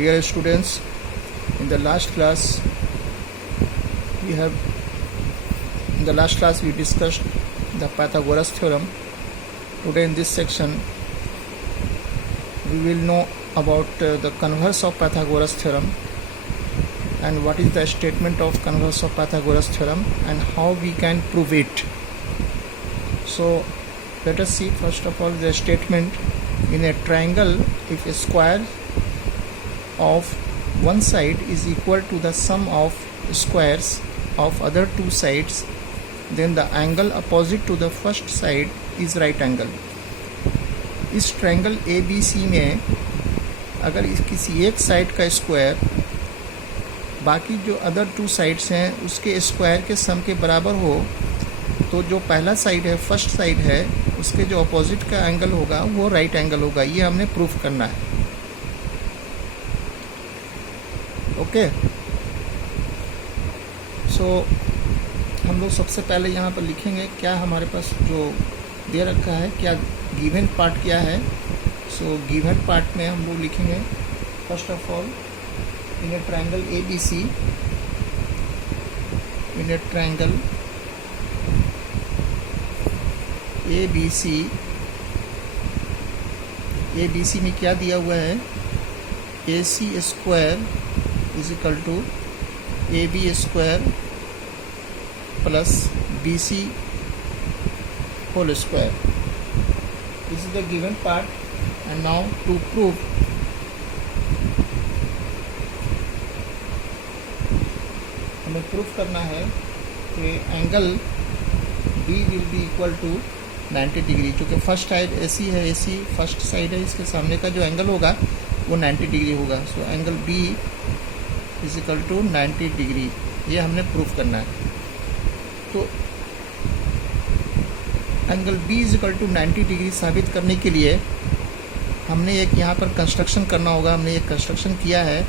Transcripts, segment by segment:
Dear students, in the last class we discussed the Pythagoras theorem. Today in this section we will know about the converse of Pythagoras theorem and what is the statement of converse of Pythagoras theorem and how we can prove it. So let us see first of all the statement. In a triangle, if a square of one side is equal to the sum of squares of other two sides, then the angle opposite to the first side is right angle. इस triangle A B C में अगर किसी एक side का square बाकी जो other two sides हैं उसके स्क्वायर के सम के बराबर हो, तो जो पहला साइड है, फर्स्ट साइड है, उसके जो अपोजिट का एंगल होगा वो राइट एंगल होगा. ये हमने प्रूफ करना है. ओके, सो हम लोग सबसे पहले यहाँ पर लिखेंगे क्या हमारे पास जो दे रखा है, क्या गिवन पार्ट क्या है. सो गिवन पार्ट में हम लोग लिखेंगे first of all in a triangle A B C, in a triangle A B C में क्या दिया हुआ है, A C square is equal to A B square plus B C whole square. This is the given part and now to prove हमें proof करना है कि angle B will be equal to 90 degree. चूँकि first side A C है, A C first side है, इसके सामने का जो एंगल होगा वो 90 डिग्री होगा. So angle B is equal to 90 degree. ये हमने प्रूफ करना है. तो angle B is equal to 90 degree साबित करने के लिए हमने एक यहाँ पर कंस्ट्रक्शन करना होगा. हमने एक कंस्ट्रक्शन किया है.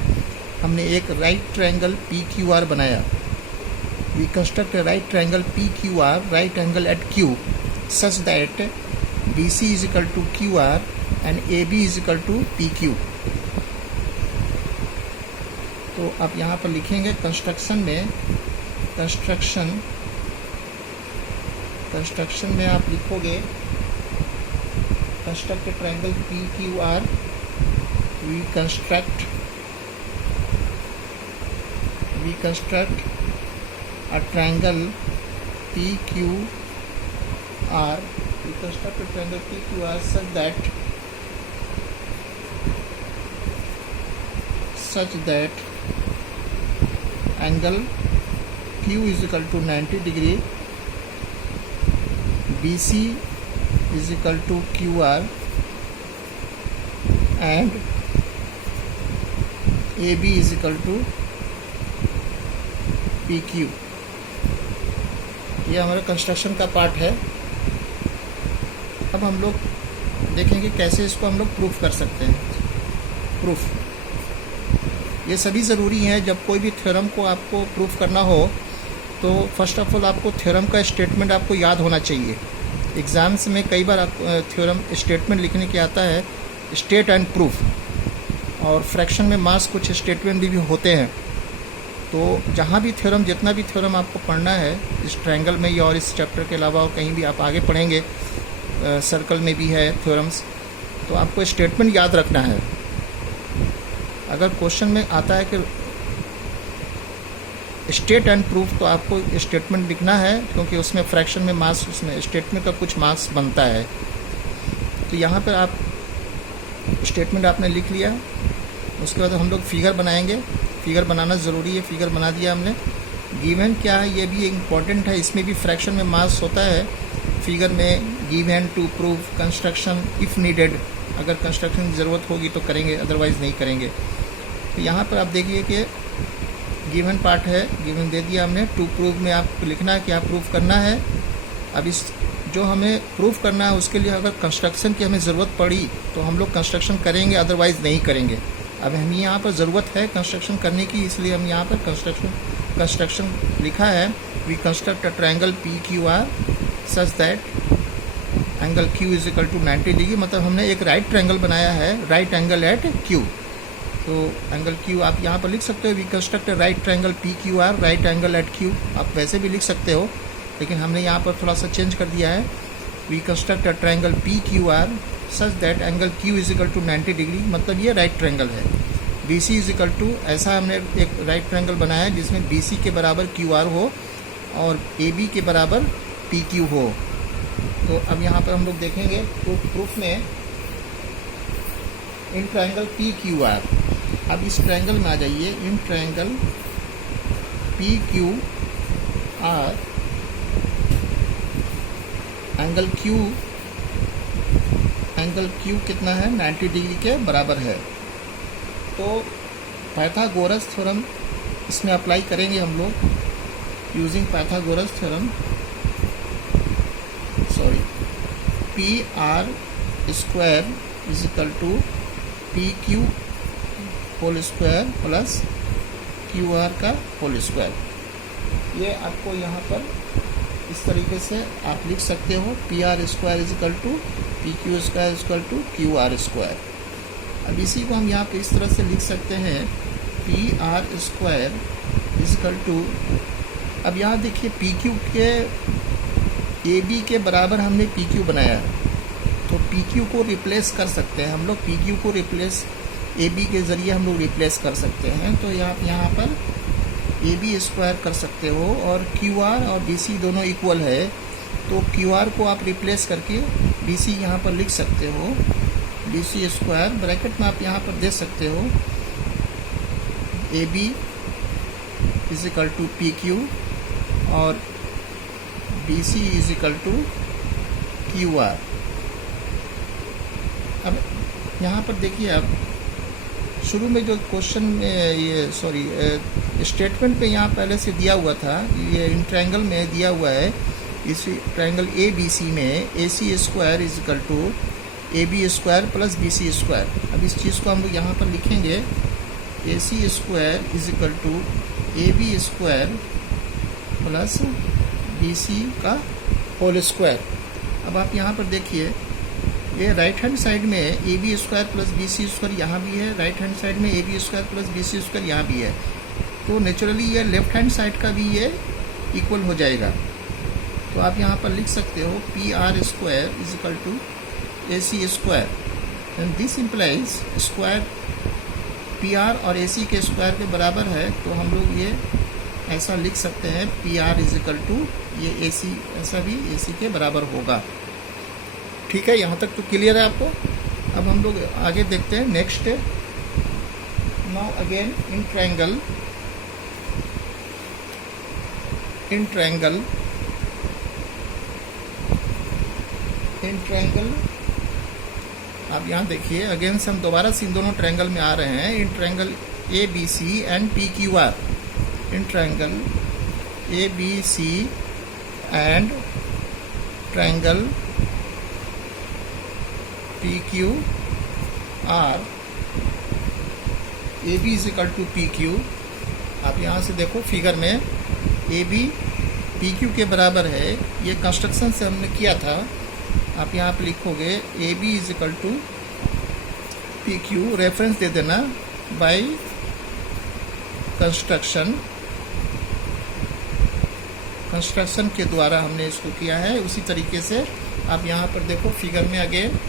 हमने एक right triangle P Q R बनाया. We construct a right triangle PQR, right angle at Q, such that BC is equal to QR and AB is equal to PQ. तो अब यहाँ पर लिखेंगे कंस्ट्रक्शन में आप लिखोगे construct A triangle PQR. We construct a triangle PQR. We construct a triangle PQR such that angle Q is equal to 90 degree, BC is equal to QR and AB is equal to PQ. ये हमारा construction का part है. अब हम लोग देखेंगे कैसे इसको हम लोग प्रूफ कर सकते हैं. प्रूफ ये सभी ज़रूरी हैं. जब कोई भी थ्योरम को आपको प्रूफ करना हो तो फर्स्ट ऑफ ऑल आपको थ्योरम का स्टेटमेंट आपको याद होना चाहिए. एग्ज़ाम्स में कई बार आप थ्योरम स्टेटमेंट लिखने के आता है स्टेट एंड प्रूफ, और फ्रैक्शन में मास कुछ स्टेटमेंट भी होते हैं. तो जहाँ भी थ्योरम, जितना भी थ्योरम आपको पढ़ना है इस ट्रायंगल में या और इस चैप्टर के अलावा और कहीं भी आप आगे पढ़ेंगे, सर्कल में भी है थ्योरम्स, तो आपको स्टेटमेंट याद रखना है. अगर क्वेश्चन में आता है कि स्टेट एंड प्रूफ, तो आपको स्टेटमेंट लिखना है, क्योंकि उसमें फ्रैक्शन में मास, उसमें स्टेटमेंट का कुछ मार्क्स बनता है. तो यहाँ पर आप स्टेटमेंट आपने लिख लिया. उसके बाद हम लोग फिगर बनाएंगे. फिगर बनाना ज़रूरी है. फिगर बना दिया हमने. गिवन क्या है ये भी इम्पॉर्टेंट है. इसमें भी फ्रैक्शन में मास होता है. फिगर में given to prove construction if needed, अगर कंस्ट्रक्शन की ज़रूरत होगी तो करेंगे, अदरवाइज़ नहीं करेंगे. तो यहाँ पर आप देखिए कि गिवन पार्ट है, गिवन दे दिया हमने. टू प्रूव में आपको लिखना है क्या प्रूफ करना है. अब इस जो हमें प्रूफ करना है उसके लिए अगर कंस्ट्रक्शन की हमें ज़रूरत पड़ी तो हम लोग कंस्ट्रक्शन करेंगे, अदरवाइज़ नहीं करेंगे. अब हमें यहाँ पर ज़रूरत है कंस्ट्रक्शन करने की, इसलिए हम यहाँ पर कंस्ट्रक्शन लिखा है. We construct a triangle PQR such that angle Q is equal to 90 degree. मतलब हमने एक राइट ट्रायंगल बनाया है, राइट एंगल एट Q. तो एंगल क्यू आप यहाँ पर लिख सकते हो, we construct right triangle P Q R, right angle at Q, आप वैसे भी लिख सकते हो, लेकिन हमने यहाँ पर थोड़ा सा चेंज कर दिया है। We construct a triangle P Q R such that angle Q is equal to 90 degree, मतलब ये राइट ट्रायंगल है। B C is equal to, ऐसा हमने एक राइट ट्रायंगल बनाया है जिसमें बी सी के बराबर क्यू आर हो और ए बी के बराबर पी क्यू हो। तो अब यहाँ पर हम लोग देखेंगे तो प्रूफ में in triangle P Q R, अब इस ट्रायंगल में आ जाइए, in triangle P Q R angle Q कितना है, 90 डिग्री के बराबर है। तो पाइथागोरस थ्योरम इसमें अप्लाई करेंगे हम लोग using Pythagoras theorem, P R square is equal to P Q whole square plus Q R का होल स्क्वायर। ये आपको यहाँ पर इस तरीके से आप लिख सकते हो, P R square is equal to P Q square is equal to Q R square. अब इसी को हम यहाँ पे इस तरह से लिख सकते हैं, P R square is equal to, अब यहाँ देखिए पी क्यू के ए बी के बराबर हमने पी क्यू बनाया, तो पी क्यू को रिप्लेस कर सकते हैं हम लोग, पी क्यू को रिप्लेस ए बी के ज़रिए हम लोग रिप्लेस कर सकते हैं। तो यहाँ पर ए बी स्क्वायर कर सकते हो और क्यू आर और बी सी दोनों इक्वल है, तो क्यू आर को आप रिप्लेस करके बी सी यहाँ पर लिख सकते हो, बी सी स्क्वायर ब्रैकेट में आप यहाँ पर दे सकते हो, A B is equal to P Q और B C is equal to Q R. अब यहाँ पर देखिए, आप शुरू में जो क्वेश्चन स्टेटमेंट में यहाँ पहले से दिया हुआ था, ये इन ट्रायंगल में दिया हुआ है, इस ट्रायंगल ए बी सी में A C square is equal to A B square plus B C square. अब इस चीज़ को हम लोग यहाँ पर लिखेंगे, A C square is equal to A B square plus B C का होल स्क्वायर। अब आप यहाँ पर देखिए, ये राइट हैंड साइड में A B square plus B C square यहाँ भी है, राइट हैंड साइड में A B square plus B C square यहाँ भी है, तो नेचुरली ये लेफ्ट हैंड साइड का भी ये इक्वल हो जाएगा। तो आप यहाँ पर लिख सकते हो, P R square is equal to A C square, and this implies square P R और ए सी के स्क्वायर के बराबर है, तो हम लोग ये ऐसा लिख सकते हैं, P R is equal to ये ए सी, ऐसा भी ए सी के बराबर होगा। ठीक है, यहाँ तक तो क्लियर है आपको। अब हम लोग आगे देखते हैं next. Now again in triangle आप यहाँ देखिए, अगेन से हम दोबारा से इन दोनों ट्रायंगल में आ रहे हैं, in triangle A B C and P Q R, in triangle A B C and triangle P Q R, A B is equal to P Q. आप यहाँ से देखो फिगर में, ए बी पी क्यू के बराबर है, ये construction से हमने किया था। आप यहाँ पे लिखोगे A B is equal to P Q, reference दे देना बाय कंस्ट्रक्शन के द्वारा हमने इसको किया है। उसी तरीके से आप यहाँ पर देखो फिगर में, again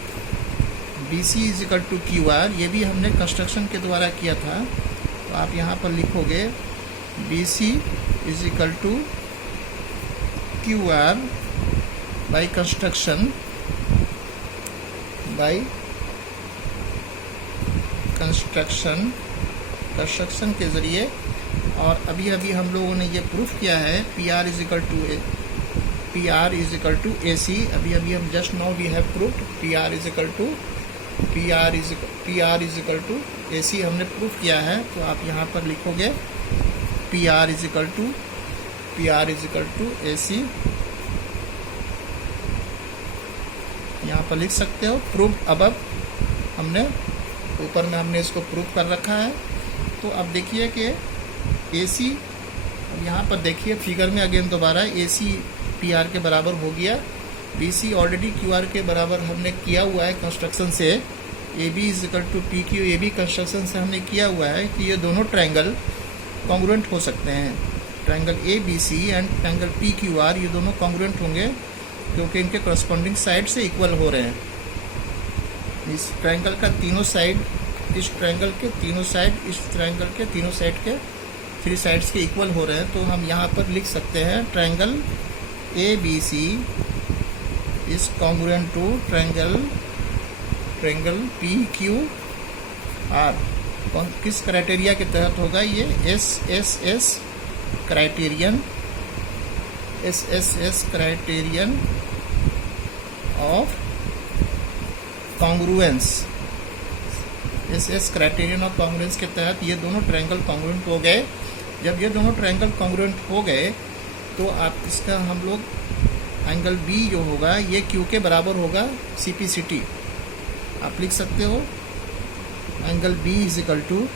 B C is equal to Q R, ये भी हमने कंस्ट्रक्शन के द्वारा किया था। तो आप यहाँ पर लिखोगे B C is equal to Q R by construction के ज़रिए। और अभी हम लोगों ने ये प्रूफ किया है, P R is equal to A C. अभी हम just now we have proofed P R is equal to A C, हमने प्रूफ किया है। तो आप यहाँ पर लिखोगे P R is equal to A C, यहाँ पर लिख सकते हो प्रूफ अबव, हमने ऊपर में हमने इसको प्रूफ कर रखा है। तो अब देखिए कि ए सी, अब यहाँ पर देखिए फिगर में अगेन दोबारा, ए सी पी आर के बराबर हो गया, B C already Q R के बराबर हमने किया हुआ है कंस्ट्रक्शन से। A B is equal to P Q, A B construction से हमने किया हुआ है कि ये दोनों ट्रायंगल कॉन्ग्रुएंट हो सकते हैं। Triangle A B C and triangle P Q R, ये दोनों कॉन्ग्रुएंट होंगे क्योंकि इनके करस्पॉन्डिंग साइड से इक्वल हो रहे हैं। इस ट्रायंगल का तीनों साइड, इस ट्रायंगल के तीनों साइड, इस ट्रायंगल के तीनों साइड के 3 साइड्स के इक्वल हो रहे हैं। तो हम यहाँ पर लिख सकते हैं triangle A B C is congruent to triangle P Q R. किस क्राइटेरिया के तहत होगा ये? S criterion, S criterion of congruence. S criterion of congruence के तहत ये दोनों ट्रायंगल कॉन्ग्रुएंट हो गए। जब ये दोनों ट्रायंगल कॉन्ग्रुएंट हो गए तो आप इसका हम लोग एंगल बी जो होगा ये क्यू के बराबर होगा CPCT। आप लिख सकते हो angle B is equal to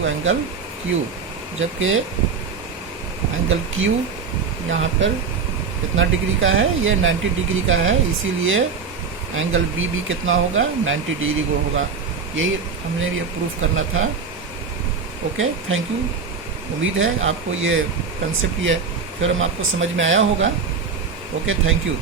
angle Q, जबकि एंगल क्यू यहाँ पर कितना डिग्री का है? ये 90 डिग्री का है, इसीलिए एंगल बी कितना होगा? 90 डिग्री को होगा। यही हमने ये प्रूफ करना था। Okay, thank you. उम्मीद है आपको ये कंसेप्ट, ये थ्योरम आपको समझ में आया होगा। Okay, thank you.